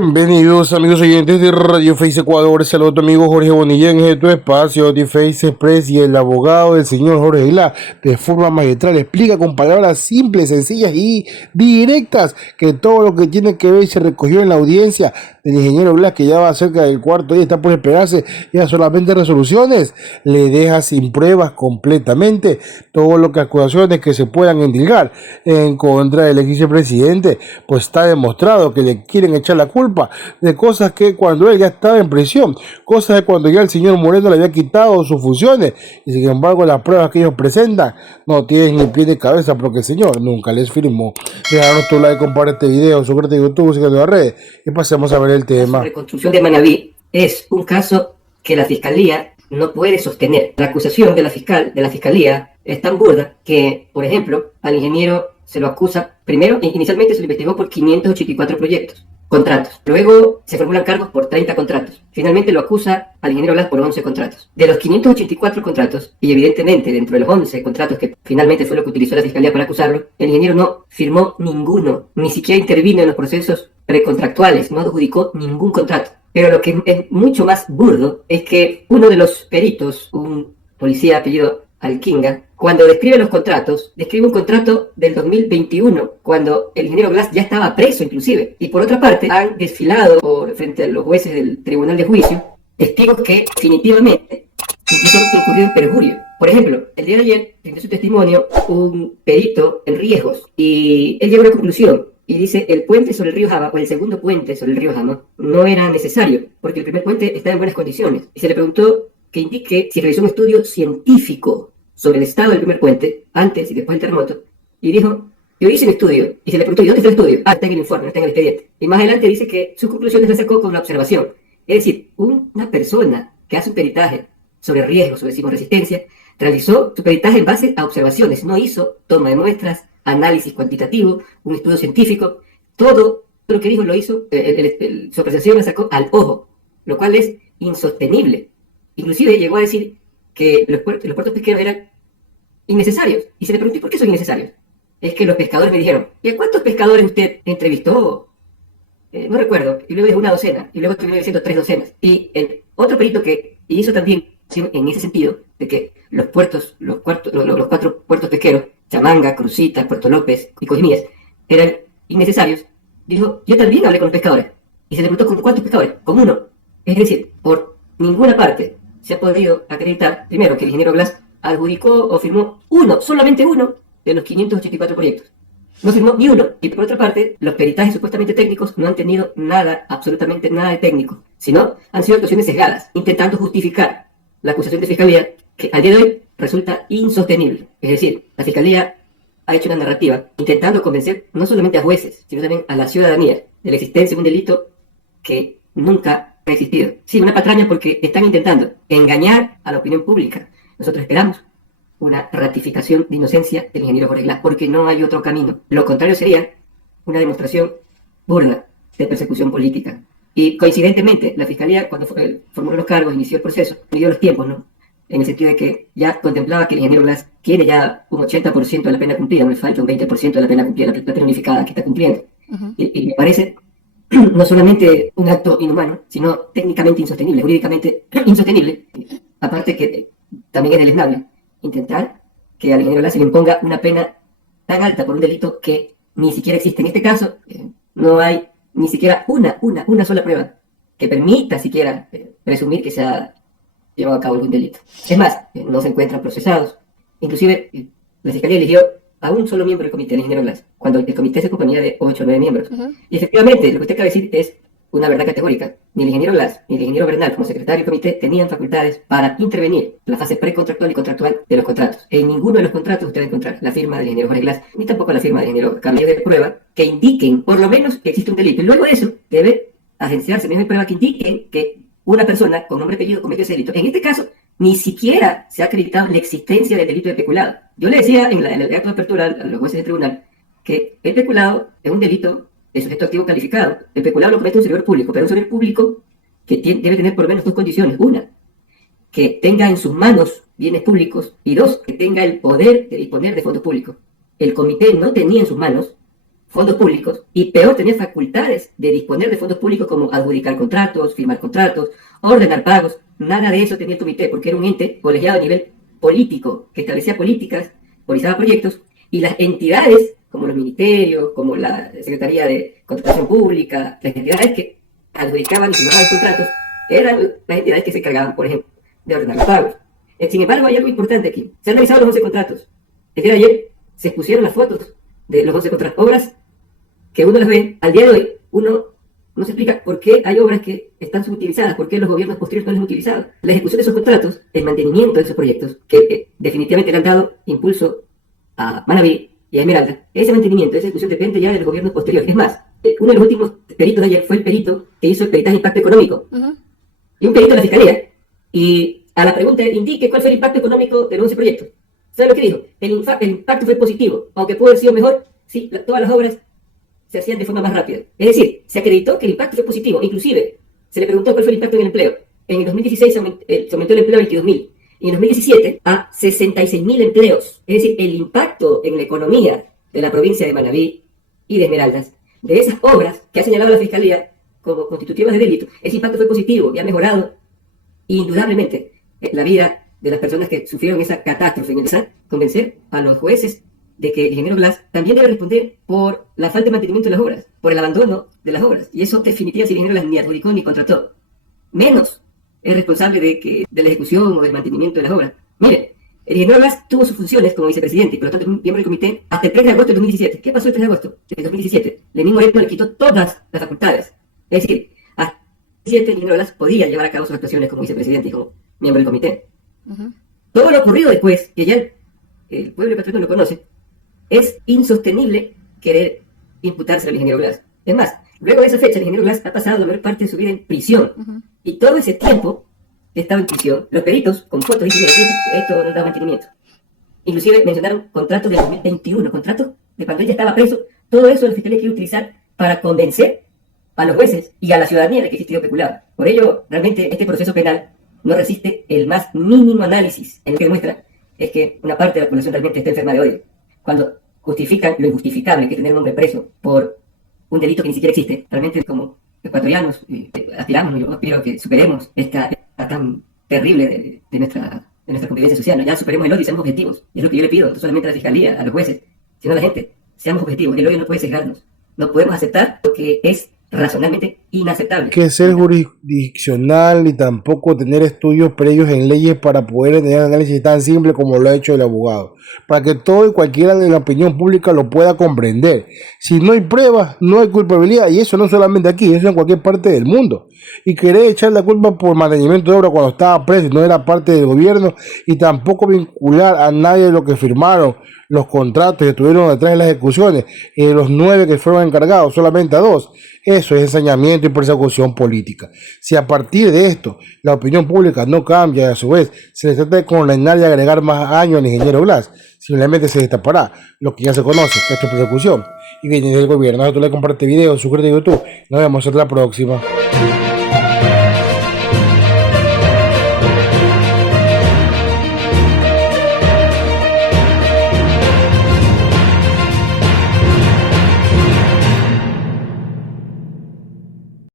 Bienvenidos amigos oyentes de Radio Face Ecuador, saludo a tu amigo Jorge Bonilla en tu espacio de Face Express y el abogado del señor Jorge Isla de forma magistral explica con palabras simples, sencillas y directas que todo lo que tiene que ver se recogió en la audiencia del ingeniero Blas, que ya va cerca del cuarto y está por esperarse ya solamente resoluciones, le deja sin pruebas completamente todo lo que acusaciones que se puedan endilgar en contra del ex vicepresidente, pues está demostrado que le quieren echar la culpa de cosas que cuando él ya estaba en prisión, cosas de cuando ya el señor Moreno le había quitado sus funciones, y sin embargo las pruebas que ellos presentan no tienen ni pie ni cabeza porque el señor nunca les firmó. Déjanos tu like, comparte este video, suscríbete a YouTube, síguenos en las redes y pasemos a ver el tema. La reconstrucción de Manabí es un caso que la Fiscalía no puede sostener. La acusación de la Fiscalía es tan burda que, por ejemplo, al ingeniero se lo acusa, primero, inicialmente se lo investigó por 584 contratos. Luego se formulan cargos por 30 contratos. Finalmente lo acusa al ingeniero Blas por 11 contratos. De los 584 contratos, y evidentemente dentro de los 11 contratos que finalmente fue lo que utilizó la Fiscalía para acusarlo, el ingeniero no firmó ninguno, ni siquiera intervino en los procesos precontractuales, no adjudicó ningún contrato. Pero lo que es mucho más burdo es que uno de los peritos, un policía apellido Alquinga, cuando describe los contratos, describe un contrato del 2021, cuando el ingeniero Blas ya estaba preso inclusive. Y por otra parte, han desfilado frente a los jueces del Tribunal de Juicio testigos que definitivamente incluso han incurrido en perjurio. Por ejemplo, el día de ayer rindió su testimonio un perito en riesgos y él llegó a una conclusión y dice: el puente sobre el río Jama, o el segundo puente sobre el río Jama, no era necesario porque el primer puente está en buenas condiciones. Y se le preguntó que indique si realizó un estudio científico sobre el estado del primer puente, antes y después del terremoto, y dijo: yo hice un estudio. Y se le preguntó: ¿y dónde está el estudio? Ah, está en el informe, no está en el expediente. Y más adelante dice que sus conclusiones las sacó con la observación. Es decir, una persona que hace un peritaje sobre riesgos, sobre sismoresistencia, realizó su peritaje en base a observaciones, no hizo toma de muestras, análisis cuantitativo, un estudio científico. Todo lo que dijo lo hizo, su apreciación la sacó al ojo, lo cual es insostenible. Inclusive llegó a decir que los puertos pesqueros eran innecesarios. Y se le preguntó: ¿por qué son innecesarios? Es que los pescadores me dijeron: ¿y a cuántos pescadores usted entrevistó? No recuerdo. Y luego dijo una docena. Y luego terminó diciendo 3 docenas. Y el otro perito que hizo también en ese sentido, de que los 4 puertos pesqueros, Chamanga, Crucita, Puerto López y Cojimías, eran innecesarios, dijo: yo también hablé con los pescadores. Y se le preguntó: ¿con cuántos pescadores? Con uno. Es decir, por ninguna parte se ha podido acreditar, primero, que el ingeniero Blas adjudicó o firmó solamente uno de los 584 proyectos. No firmó ni uno. Y por otra parte, los peritajes supuestamente técnicos no han tenido nada, absolutamente nada de técnico, sino han sido actuaciones sesgadas, intentando justificar la acusación de Fiscalía, que al día de hoy resulta insostenible. Es decir, la Fiscalía ha hecho una narrativa intentando convencer no solamente a jueces, sino también a la ciudadanía de la existencia de un delito que nunca ha existido. Sí, una patraña, porque están intentando engañar a la opinión pública. Nosotros esperamos una ratificación de inocencia del ingeniero Jorge Isla, porque no hay otro camino. Lo contrario sería una demostración burda de persecución política. Y coincidentemente, la Fiscalía, cuando formuló los cargos, inició el proceso, midió los tiempos, ¿no? En el sentido de que ya contemplaba que el ingeniero Blas tiene ya un 80% de la pena cumplida, me falta un 20% de la pena cumplida, la pena unificada que está cumpliendo. Y me parece no solamente un acto inhumano, sino técnicamente insostenible, jurídicamente insostenible. Aparte que también es deleznable intentar que al ingeniero Blas se le imponga una pena tan alta por un delito que ni siquiera existe. En este caso, no hay ni siquiera una sola prueba que permita siquiera presumir que se ha llevado a cabo algún delito. Es más, no se encuentran procesados. Inclusive, la Fiscalía eligió a un solo miembro del comité, el ingeniero Blas, cuando el comité se componía de 8 o 9 miembros. Y efectivamente, lo que usted acaba de decir es una verdad categórica. Ni el ingeniero Blas, ni el ingeniero Bernal, como secretario del comité, tenían facultades para intervenir en la fase precontractual y contractual de los contratos. En ninguno de los contratos usted va a encontrar la firma del ingeniero Jorge Blas, ni tampoco la firma del ingeniero Carlos de prueba que indiquen, por lo menos, que existe un delito. Y luego de eso, debe agenciarse misma prueba que indiquen que una persona con nombre y apellido cometió ese delito. En este caso, ni siquiera se ha acreditado la existencia del delito de peculado. Yo le decía en el acto de apertura a los jueces del tribunal que el peculado es un delito de sujeto activo calificado. El peculado lo comete un servidor público, pero un servidor público que debe tener por lo menos 2 condiciones. Una, que tenga en sus manos bienes públicos, y 2, que tenga el poder de disponer de fondos públicos. El comité no tenía en sus manos fondos públicos y peor tenía facultades de disponer de fondos públicos como adjudicar contratos, firmar contratos, ordenar pagos. Nada de eso tenía el comité porque era un ente colegiado a nivel político que establecía políticas, organizaba proyectos y las entidades como los ministerios, como la Secretaría de Contratación Pública, las entidades que adjudicaban y firmaban contratos eran las entidades que se encargaban, por ejemplo, de ordenar los pagos. Sin embargo, hay algo importante aquí. Se han realizado los 11 contratos. El día de ayer se expusieron las fotos de los 11 contratos. Obras que uno las ve, al día de hoy, uno no se explica por qué hay obras que están subutilizadas, por qué los gobiernos posteriores no las han utilizado. La ejecución de esos contratos, el mantenimiento de esos proyectos, que definitivamente le han dado impulso a Manabí y a Esmeralda, ese mantenimiento, esa ejecución depende ya de los gobiernos posteriores. Es más, uno de los últimos peritos de ayer fue el perito que hizo el peritaje de impacto económico. Y un perito de la Fiscalía, y a la pregunta indique cuál fue el impacto económico de los 11 proyectos. ¿Sabe lo que dijo? El impacto fue positivo, aunque pudo haber sido mejor si todas las obras se hacían de forma más rápida. Es decir, se acreditó que el impacto fue positivo. Inclusive, se le preguntó cuál fue el impacto en el empleo. En el 2016 se aumentó el empleo a 22.000. Y en el 2017 a 66.000 empleos. Es decir, el impacto en la economía de la provincia de Manabí y de Esmeraldas, de esas obras que ha señalado la Fiscalía como constitutivas de delito, ese impacto fue positivo y ha mejorado indudablemente la vida de las personas que sufrieron esa catástrofe. En el convencer a los jueces de que el ingeniero Glass también debe responder por la falta de mantenimiento de las obras, por el abandono de las obras. Y eso definitivamente el ingeniero Glass ni adjudicó ni contrató. Menos es responsable de la ejecución o del mantenimiento de las obras. Mire, el ingeniero Glass tuvo sus funciones como vicepresidente y por lo tanto miembro del comité hasta el 3 de agosto del 2017. ¿Qué pasó el 3 de agosto del 2017? Lenín Moreno le quitó todas las facultades. Es decir, hasta el 2017 el ingeniero Glass podía llevar a cabo sus actuaciones como vicepresidente y como miembro del comité. Todo lo ocurrido después, que ya el pueblo patriota lo conoce, es insostenible querer imputarse al ingeniero Glass. Es más, luego de esa fecha el ingeniero Glass ha pasado la mayor parte de su vida en prisión. Y todo ese tiempo que estaba en prisión, los peritos con fotos dicen, mira, esto no da mantenimiento. Inclusive mencionaron contratos del 2021, contratos de cuando ella estaba preso. Todo eso la Fiscalía quiere utilizar para convencer a los jueces y a la ciudadanía de que existió peculado. Por ello, realmente este proceso penal no resiste el más mínimo análisis. En lo que demuestra es que una parte de la población realmente está enferma de odio. Cuando justifican lo injustificable que es tener un hombre preso por un delito que ni siquiera existe, realmente como ecuatorianos aspiramos, yo aspiro que superemos esta tan terrible de nuestra convivencia social, ¿no? Ya superemos el odio y seamos objetivos. Y es lo que yo le pido, no solamente a la Fiscalía, a los jueces, sino a la gente. Seamos objetivos. El odio no puede cegarnos. No podemos aceptar lo que es razonablemente inaceptable. Que ser jurisdiccional ni tampoco tener estudios previos en leyes para poder tener análisis tan simple como lo ha hecho el abogado, para que todo y cualquiera de la opinión pública lo pueda comprender. Si no hay pruebas, no hay culpabilidad, y eso no solamente aquí, eso en cualquier parte del mundo. Y querer echar la culpa por mantenimiento de obra cuando estaba preso y no era parte del gobierno, y tampoco vincular a nadie de lo que firmaron los contratos que estuvieron detrás de las ejecuciones, y de los 9 que fueron encargados, solamente a 2. Eso es ensañamiento y persecución política. Si a partir de esto la opinión pública no cambia y a su vez se le trata de condenar y agregar más años al ingeniero Glass, simplemente se destapará lo que ya se conoce, que esto es persecución y viene del gobierno. Tú le compartes video, suscríbete a YouTube. Nos vemos hasta la próxima.